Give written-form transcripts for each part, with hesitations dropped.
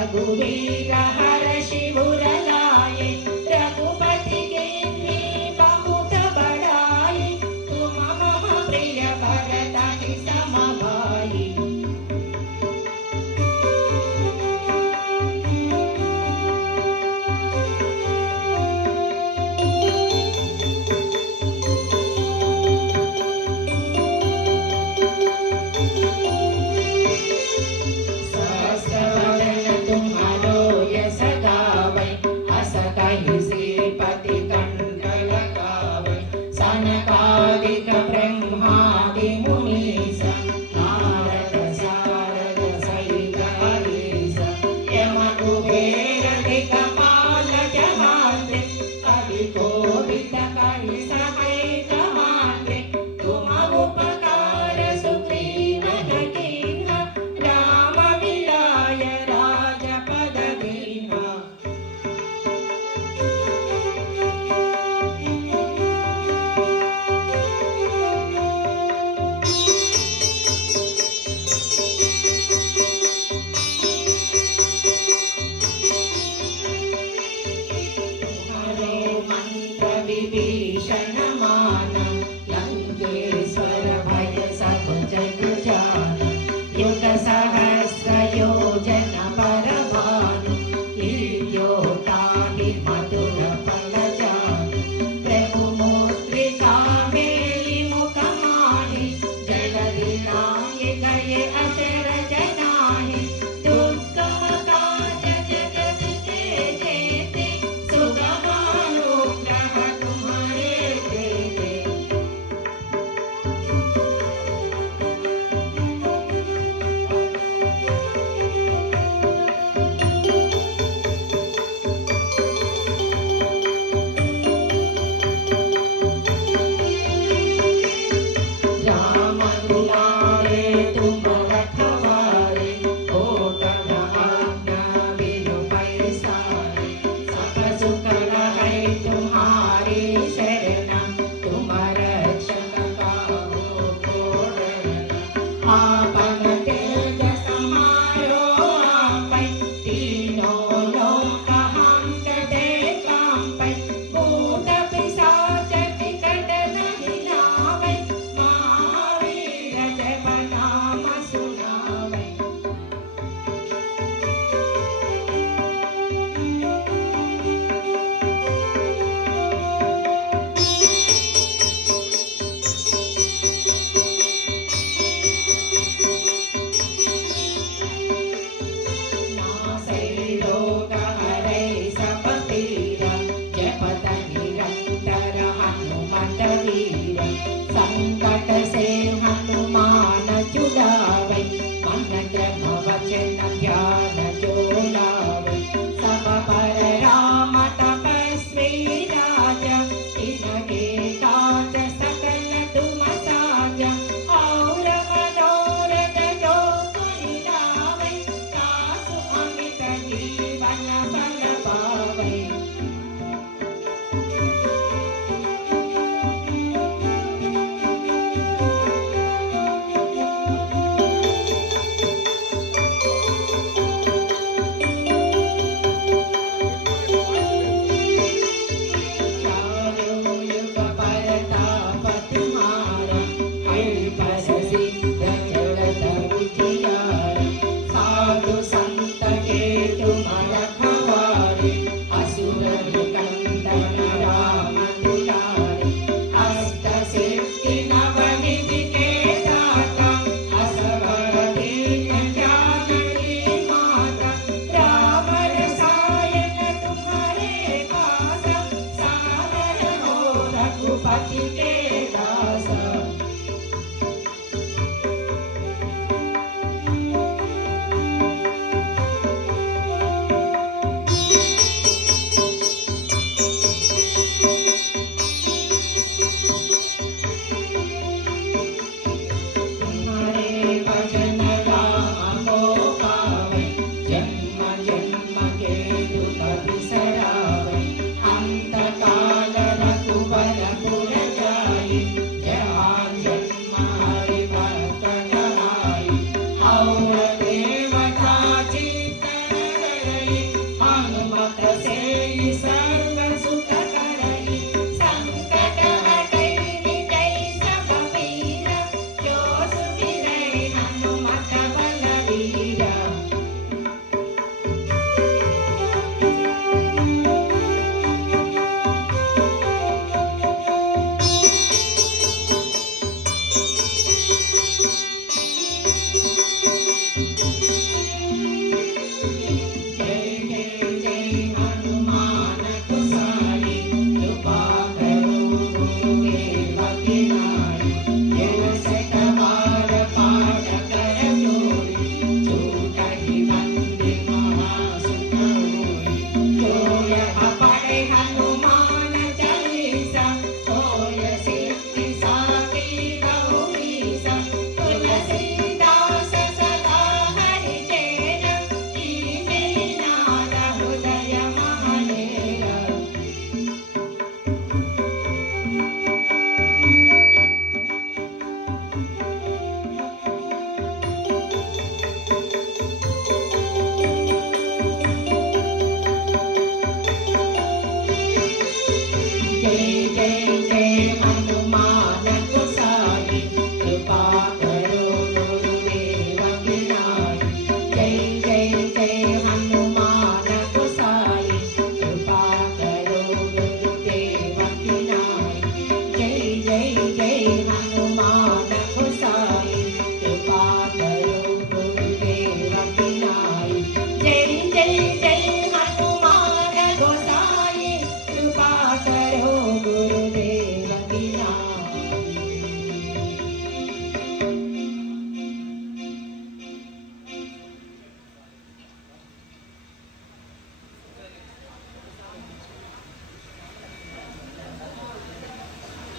रघुवीर हर शिवर लाए रघुपति के बहुत बड़ाई तुम मम प्रिय भरत सम भाई।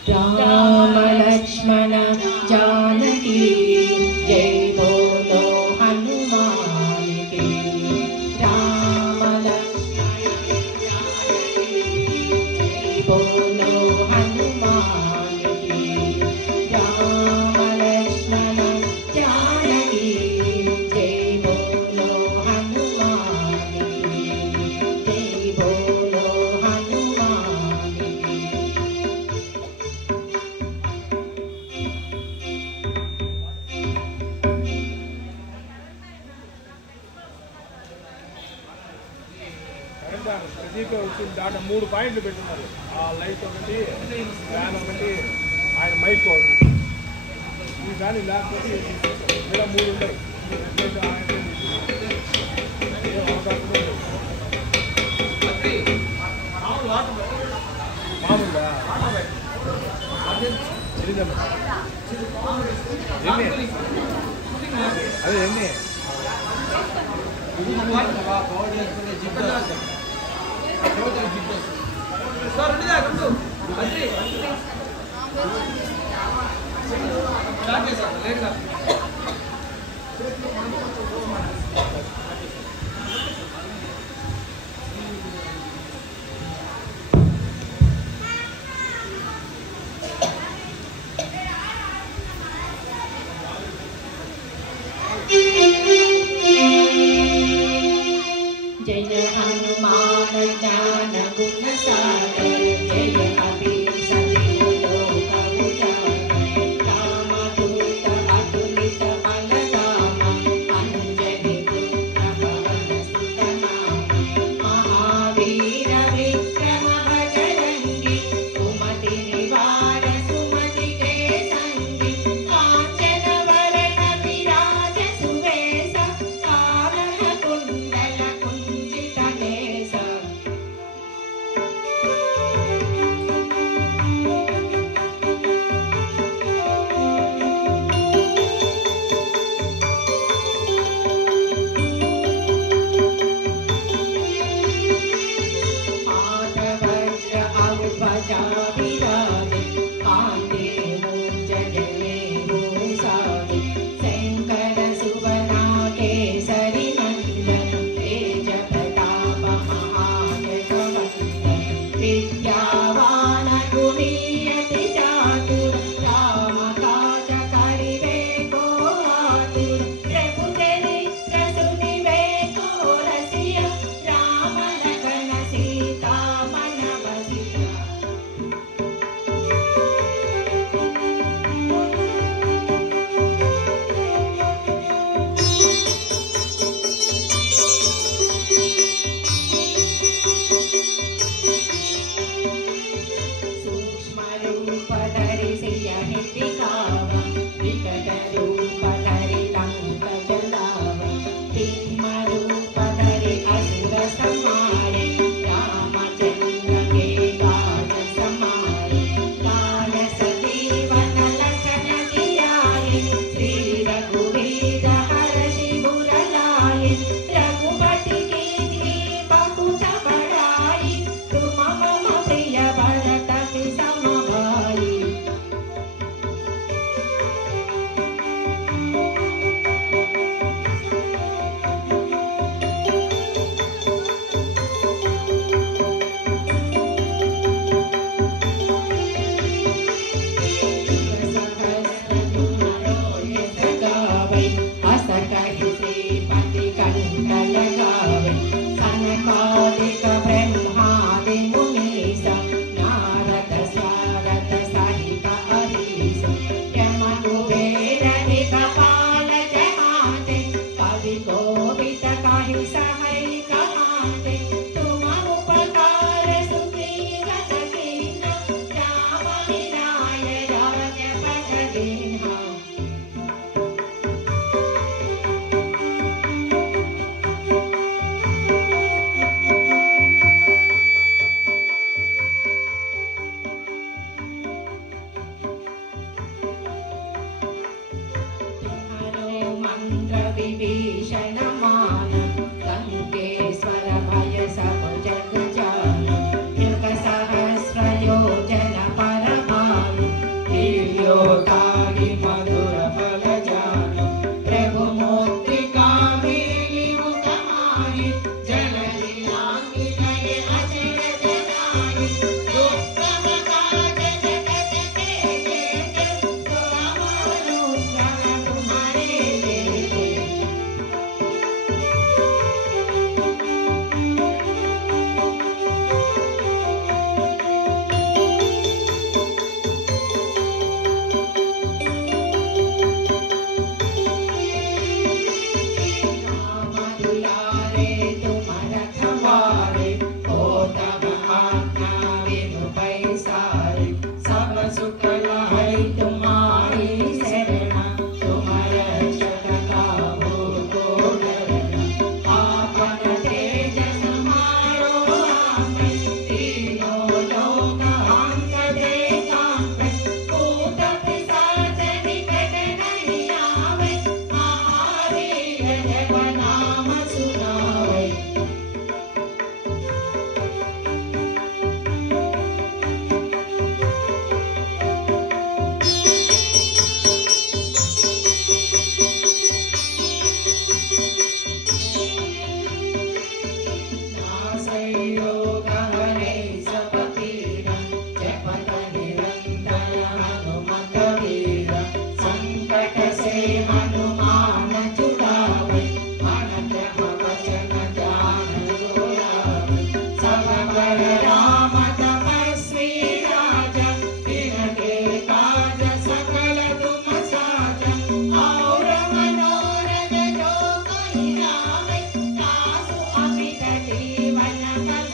राम लक्ष्मण जानकी जय बोलो हनुमान की। राम लक्ष्मण जानकी जय बोलो हनुमान की। राम लक्ष्मण जानकी जय बोलो हनुमान की। जय बोलो हनुमान की। ప్రదీప్ వచ్చింది దాంట్లో 3 పాయింట్లు పెట్టున్నారు. ఆ లైట్ ఒకటి, ఫ్యాన్ ఒకటి, ఆయన మైక్ ఒకటి. ఈ దాన్ని లేకపోతే ఇలా 3 ఉంటాయి. మామూలుగా అదే ఎన్ని जय हनुमान ज्ञान गुण सागर जय अभिषेक लोक उजागर। रामदूत अतुलित बल धाम अंजनी पुत्र पवन सुत नाम। महावीर विक्रम बजरंगी कुमति निवार सुमति के संगी। कांचन वरण विराज सुवेश कानन कुंडल कुंचित केश। सनकादिक ब्रह्मादि मुनीश नारद स्वारद सहित अधीश यम कुबेर दिक्पाल जहाते कवि कोविद कहि सहै कहाते तुम उपकार सुग्रीव कीन्हा राम मिलाय राजपथ दीन्हा। विभीषण मान लंकेश्वर भय सब जग जान युग सहस्र योजन पर भानु लील्योताहि मधुर फल जान प्रभु मुद्रिका मेलि मुख माहि जलधि लांघि गए अचर जनाहि दुर्गम काज जगत के जेते सुगम अनुग्रह तुम्हारे जेते। राम दुलारे तुम रखवारे हो तब आज्ञा बिनु पैसारे सब सुख लहै तुम्हारी शरणा तुम रक्षक काहू को डरना आपन तेज समारो आपै तीनों लोक अंगदे कांपै भूत पिशाच निकट नहीं आवै महावीर जब नाम सुनावै। नासै रोग हरै सब पीड़ा जपत निरंतर हनुमत वीर संकट से हनुमान छुड़ावै मन क्रम वचन ध्यान जोड़ावै सब पर राम तपस्वी राजा तिनके काज सकल तुम साजा और मनोरथ जो कोई लावै तासु अमित जीवन फल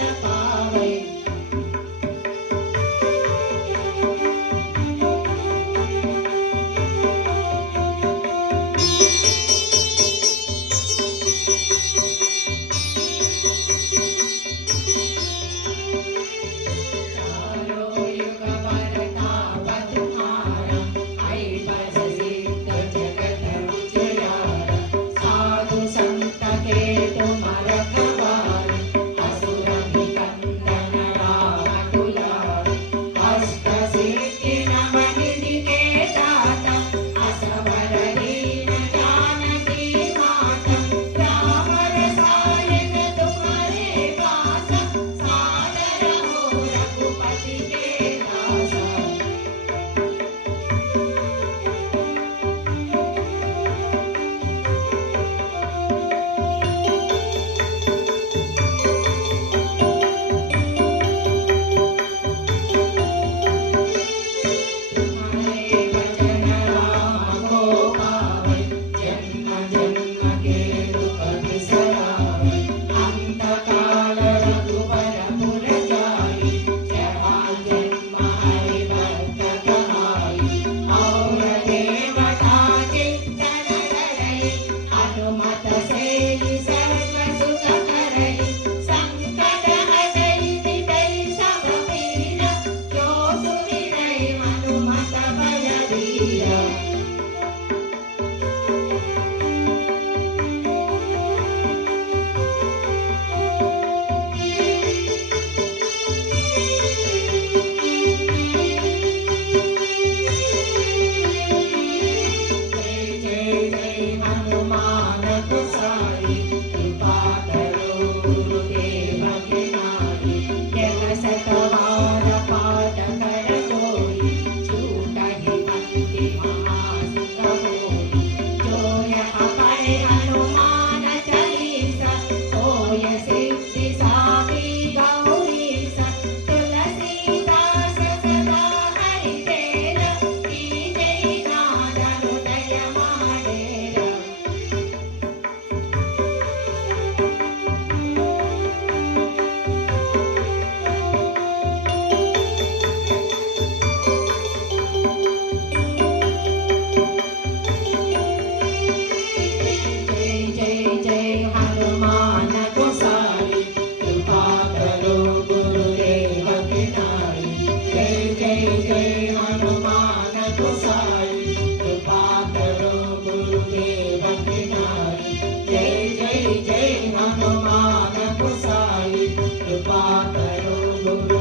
గురు